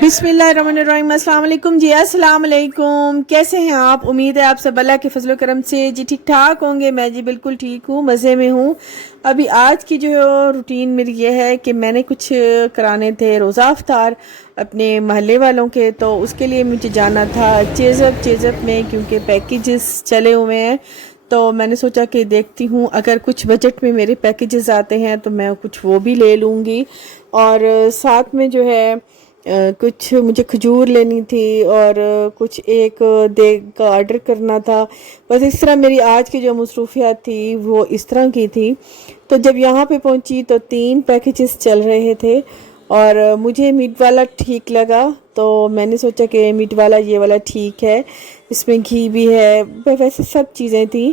बिस्मिल्लाहिर्रहमानिर्रहीम। अस्सलाम वालेकुम जी, अस्सलाम वालेकुम। कैसे हैं आप? उम्मीद है आप सब अल्लाह के फजल करम से जी ठीक ठाक होंगे। मैं जी बिल्कुल ठीक हूँ, मज़े में हूँ। अभी आज की जो रूटीन मेरी ये है कि मैंने कुछ कराने थे रोज़ा अफ्तार अपने महल्ले वालों के, तो उसके लिए मुझे जाना था चेज़अप में, क्योंकि पैकेजेस चले हुए हैं। तो मैंने सोचा कि देखती हूँ अगर कुछ बजट में मेरे पैकेजेस आते हैं तो मैं कुछ वो भी ले लूँगी। और साथ में जो है कुछ मुझे खजूर लेनी थी और कुछ एक देग का ऑर्डर करना था। बस इस तरह मेरी आज की जो मसरूफियात थी वो इस तरह की थी। तो जब यहाँ पे पहुँची तो 3 पैकेजेस चल रहे थे और मुझे मीट वाला ठीक लगा, तो मैंने सोचा कि मीट वाला ये वाला ठीक है, इसमें घी भी है, वैसे सब चीज़ें थी।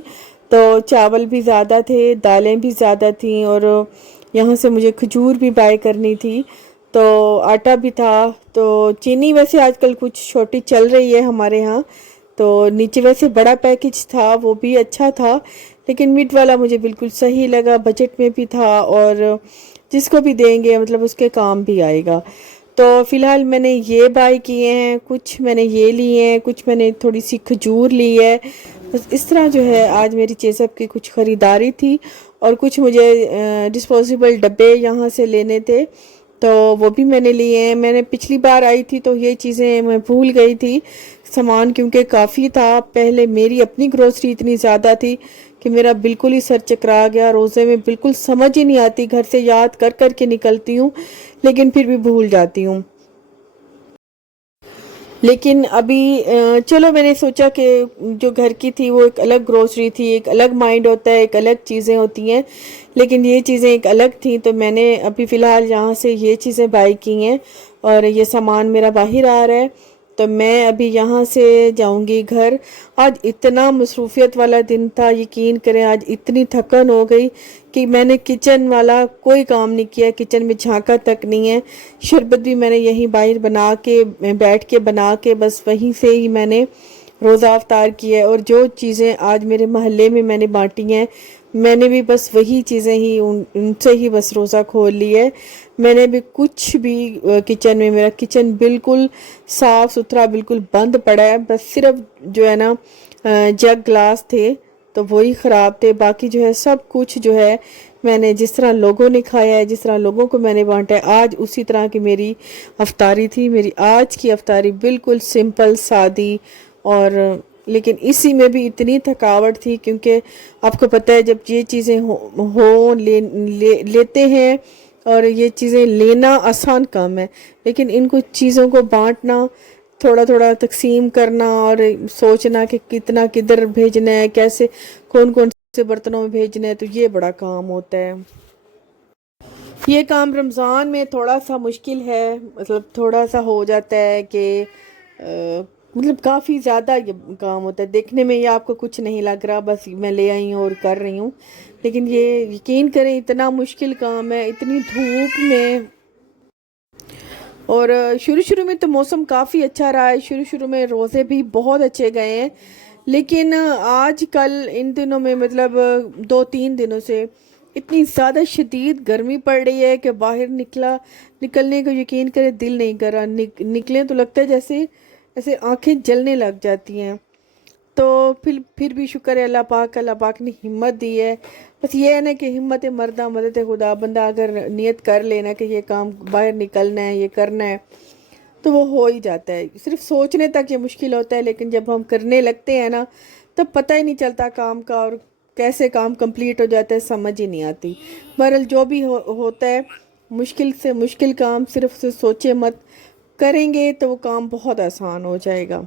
तो चावल भी ज़्यादा थे, दालें भी ज़्यादा थीं और यहाँ से मुझे खजूर भी बाय करनी थी, तो आटा भी था। तो चीनी वैसे आजकल कुछ छोटी चल रही है हमारे यहाँ। तो नीचे वैसे बड़ा पैकेज था, वो भी अच्छा था, लेकिन मीट वाला मुझे बिल्कुल सही लगा, बजट में भी था और जिसको भी देंगे मतलब उसके काम भी आएगा। तो फ़िलहाल मैंने ये बाय किए हैं, कुछ मैंने ये लिए हैं, कुछ मैंने थोड़ी सी खजूर ली है। बस इस तरह जो है आज मेरी चेज़अप की कुछ ख़रीदारी थी और कुछ मुझे डिस्पोजेबल डब्बे यहाँ से लेने थे, तो वो भी मैंने लिए हैं। मैंने पिछली बार आई थी तो ये चीज़ें मैं भूल गई थी, सामान क्योंकि काफ़ी था। पहले मेरी अपनी ग्रोसरी इतनी ज़्यादा थी कि मेरा बिल्कुल ही सर चकरा गया। रोज़े में बिल्कुल समझ ही नहीं आती, घर से याद कर कर के निकलती हूँ लेकिन फिर भी भूल जाती हूँ। लेकिन अभी चलो मैंने सोचा कि जो घर की थी वो एक अलग ग्रोसरी थी, एक अलग माइंड होता है, एक अलग चीज़ें होती हैं, लेकिन ये चीज़ें एक अलग थी। तो मैंने अभी फ़िलहाल यहाँ से ये चीज़ें बाई की हैं और ये सामान मेरा बाहर आ रहा है। तो मैं अभी यहाँ से जाऊँगी घर। आज इतना मसरूफ़ियत वाला दिन था, यकीन करें आज इतनी थकन हो गई कि मैंने किचन वाला कोई काम नहीं किया, किचन में झांका तक नहीं है। शरबत भी मैंने यहीं बाहर बना के बैठ के बना के बस वहीं से ही मैंने रोज़ा अफ्तार किया है। और जो चीज़ें आज मेरे महल्ले में मैंने बांटी हैं, मैंने भी बस वही चीज़ें ही उनसे ही बस रोज़ा खोल ली है। मैंने भी कुछ भी किचन में, मेरा किचन बिल्कुल साफ़ सुथरा बिल्कुल बंद पड़ा है। बस सिर्फ जो है ना जग ग्लास थे तो वही ख़राब थे, बाकी जो है सब कुछ जो है मैंने जिस तरह लोगों ने खाया है, जिस तरह लोगों को मैंने बांटा है, आज उसी तरह की मेरी अफ्तारी थी। मेरी आज की अफ्तारी बिल्कुल सिंपल सादी, और लेकिन इसी में भी इतनी थकावट थी क्योंकि आपको पता है जब ये चीज़ें लेते हैं, और ये चीज़ें लेना आसान काम है, लेकिन इनको चीज़ों को बांटना, थोड़ा थोड़ा तकसीम करना और सोचना कि कितना किधर भेजना है, कैसे कौन कौन से बर्तनों में भेजना है, तो ये बड़ा काम होता है। ये काम रमज़ान में थोड़ा सा मुश्किल है, मतलब थोड़ा सा हो जाता है कि मतलब काफ़ी ज़्यादा ये काम होता है। देखने में ये आपको कुछ नहीं लग रहा, बस मैं ले आई हूँ और कर रही हूँ, लेकिन ये यकीन करें इतना मुश्किल काम है, इतनी धूप में। और शुरू शुरू में तो मौसम काफ़ी अच्छा रहा है, शुरू शुरू में रोज़े भी बहुत अच्छे गए हैं, लेकिन आज कल इन दिनों में मतलब 2-3 दिनों से इतनी ज़्यादा शदीद गर्मी पड़ रही है कि बाहर निकलने को यकीन करे दिल नहीं कर रहा। निकलें तो लगता है जैसे ऐसे आंखें जलने लग जाती हैं। तो फिर भी शुक्र है अल्लाह पाक ने हिम्मत दी है। बस ये है ना कि हिम्मत मर्दा मदद खुदा, बंदा अगर नियत कर लेना कि ये काम बाहर निकलना है, ये करना है, तो वो हो ही जाता है। सिर्फ सोचने तक ये मुश्किल होता है, लेकिन जब हम करने लगते हैं ना तब पता ही नहीं चलता काम का, और कैसे काम कंप्लीट हो जाता है समझ ही नहीं आती। बहरहाल जो भी होता है, मुश्किल से मुश्किल काम सिर्फ से सोचे मत, करेंगे तो वो काम बहुत आसान हो जाएगा।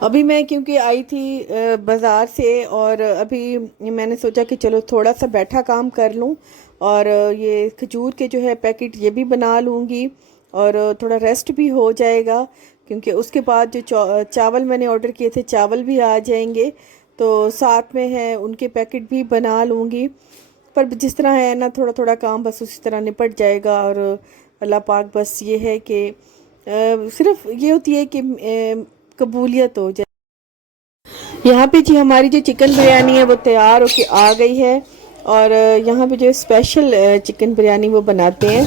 अभी मैं क्योंकि आई थी बाज़ार से, और अभी मैंने सोचा कि चलो थोड़ा सा बैठा काम कर लूँ, और ये खजूर के जो है पैकेट ये भी बना लूँगी, और थोड़ा रेस्ट भी हो जाएगा, क्योंकि उसके बाद जो चावल मैंने ऑर्डर किए थे चावल भी आ जाएंगे, तो साथ में है उनके पैकेट भी बना लूँगी। पर जिस तरह है ना थोड़ा थोड़ा काम बस उसी तरह निपट जाएगा। और अल्लाह पाक बस ये है कि सिर्फ ये होती है कि कबूलियत हो जाए। यहाँ पे जी हमारी जो चिकन बिरयानी है वो तैयार होके आ गई है, और यहाँ पे जो स्पेशल चिकन बिरयानी वो बनाते हैं,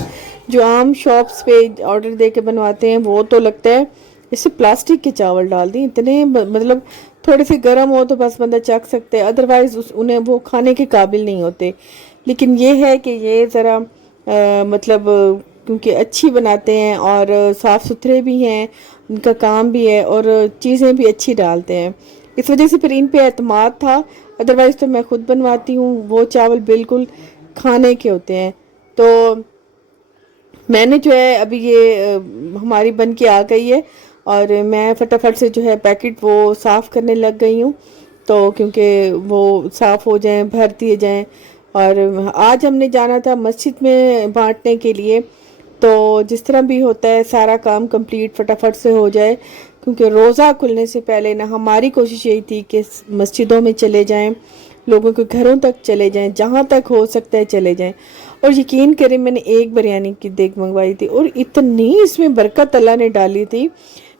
जो आम शॉप्स पे ऑर्डर दे के बनवाते हैं वो तो लगता है इससे प्लास्टिक के चावल डाल दी, इतने मतलब थोड़े से गर्म हो तो बस बंदा चख सकते हैं, अदरवाइज उन्हें वो खाने के काबिल नहीं होते। लेकिन ये है कि ये ज़रा मतलब क्योंकि अच्छी बनाते हैं और साफ़ सुथरे भी हैं, उनका काम भी है और चीज़ें भी अच्छी डालते हैं, इस वजह से फिर इन पे एतमाद था। अदरवाइज़ तो मैं ख़ुद बनवाती हूँ, वो चावल बिल्कुल खाने के होते हैं। तो मैंने जो है अभी ये हमारी बन के आ गई है और मैं फटाफट से जो है पैकेट वो साफ़ करने लग गई हूँ, तो क्योंकि वो साफ़ हो जाएं, भर दिए जाएं। और आज हमने जाना था मस्जिद में बांटने के लिए, तो जिस तरह भी होता है सारा काम कंप्लीट फटाफट से हो जाए, क्योंकि रोज़ा खुलने से पहले ना हमारी कोशिश यही थी कि मस्जिदों में चले जाएं, लोगों के घरों तक चले जाएं, जहाँ तक हो सकता है चले जाएं। और यकीन करें मैंने एक बिरयानी की देग मंगवाई थी और इतनी इसमें बरकत अल्लाह ने डाली थी,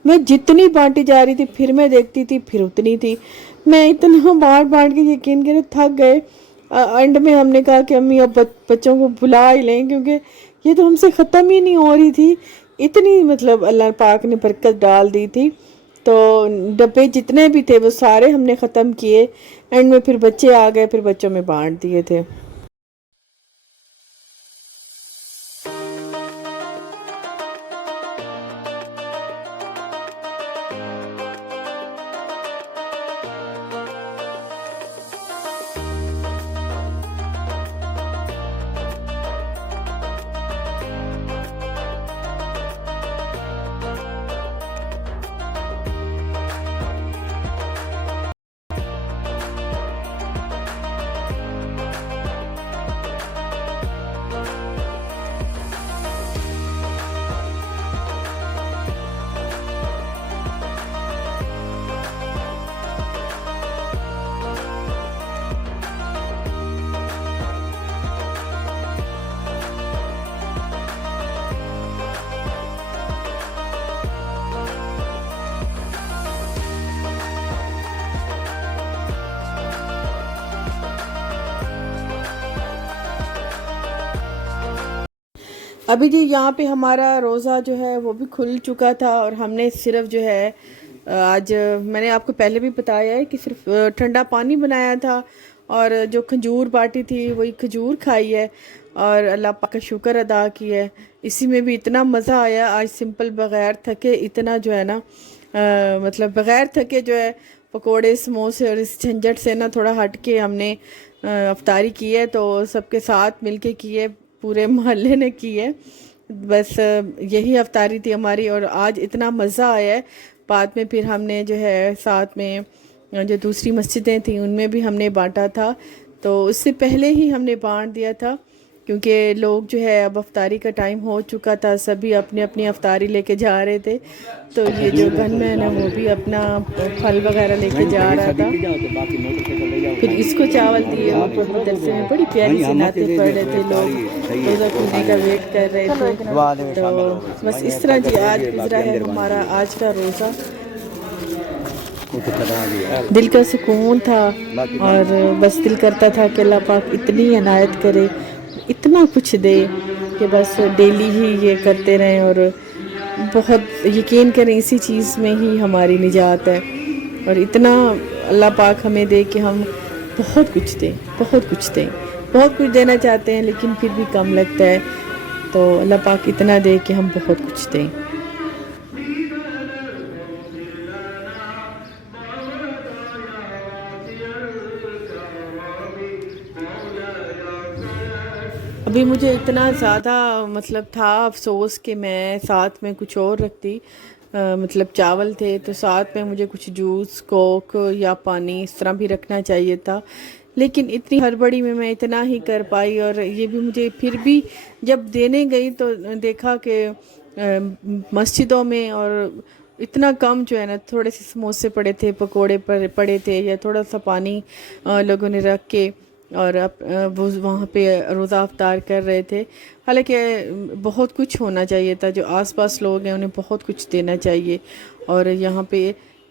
मैं जितनी बांटी जा रही थी फिर मैं देखती थी फिर उतनी थी। मैं इतना बांट के यकीन करें थक गए। एंड में हमने कहा कि अम्मी अब बच्चों को बुला ही लें, क्योंकि ये तो हमसे ख़त्म ही नहीं हो रही थी, इतनी मतलब अल्लाह पाक ने बरकत डाल दी थी। तो डब्बे जितने भी थे वो सारे हमने ख़त्म किए। एंड में फिर बच्चे आ गए, फिर बच्चों में बांट दिए थे। अभी जी यहाँ पे हमारा रोज़ा जो है वो भी खुल चुका था और हमने सिर्फ जो है आज मैंने आपको पहले भी बताया है कि सिर्फ ठंडा पानी बनाया था और जो खजूर बाटी थी वही खजूर खाई है और अल्लाह पाक का शुक्र अदा किया है। इसी में भी इतना मज़ा आया आज, सिंपल बग़ैर थके, इतना जो है ना मतलब बग़ैर थके जो है पकोड़े समोसे और इस झंझट से ना थोड़ा हट के हमने अफ्तारी की है। तो सबके साथ मिलके की है, पूरे मोहल्ले ने की है, बस यही अफ्तारी थी हमारी और आज इतना मज़ा आया है। बाद में फिर हमने जो है साथ में जो दूसरी मस्जिदें थी उनमें भी हमने बांटा था, तो उससे पहले ही हमने बांट दिया था क्योंकि लोग जो है अब अफ्तारी का टाइम हो चुका था, सभी अपनी अपनी अफ्तारी लेके जा रहे थे। तो ये जो गनमैन है वो भी अपना फल वगैरह लेके जा रहा था। फिर इसको चावल दिए और मदरसे में बड़ी प्यारी सी नाते पढ़ रहे थे, लोग रोज़ा खुलने का वेट कर रहे थे। तो बस इस तरह जी आज गुजरा है हमारा आज का रोज़ा। दिल का सुकून था और बस दिल करता था कि अल्लाह पाक इतनी इनायत करे, इतना कुछ दे कि बस डेली ही ये करते रहें और बहुत यकीन करें इसी चीज़ में ही हमारी निजात है। और इतना अल्लाह पाक हमें दे कि हम बहुत कुछ दें, बहुत कुछ दें, बहुत कुछ देना चाहते हैं लेकिन फिर भी कम लगता है। तो अल्लाह पाक इतना दे कि हम बहुत कुछ दें। अभी मुझे इतना ज़्यादा मतलब था अफसोस कि मैं साथ में कुछ और रखती, मतलब चावल थे तो साथ में मुझे कुछ जूस, कोक या पानी इस तरह भी रखना चाहिए था, लेकिन इतनी हड़बड़ी में मैं इतना ही कर पाई। और ये भी मुझे फिर भी जब देने गई तो देखा कि मस्जिदों में और इतना कम जो है ना, थोड़े से समोसे पड़े थे, पकोड़े पड़े थे या थोड़ा सा पानी लोगों ने रख के और वो वहाँ पे रोज़ा अफ्तार कर रहे थे। हालांकि बहुत कुछ होना चाहिए था, जो आसपास लोग हैं उन्हें बहुत कुछ देना चाहिए। और यहाँ पे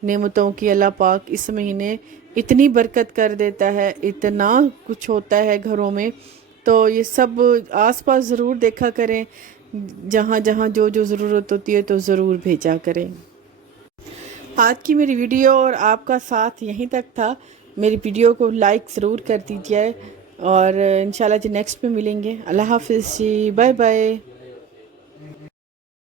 नेमतों की अल्लाह पाक इस महीने इतनी बरकत कर देता है, इतना कुछ होता है घरों में। तो ये सब आसपास ज़रूर देखा करें, जहाँ जहाँ जो जो ज़रूरत होती है तो ज़रूर भेजा करें। आज की मेरी वीडियो और आपका साथ यहीं तक था। मेरी वीडियो को लाइक ज़रूर कर दीजिए और इंशाल्लाह जी नेक्स्ट में मिलेंगे। अल्लाह हाफिज़ जी, बाय बाय।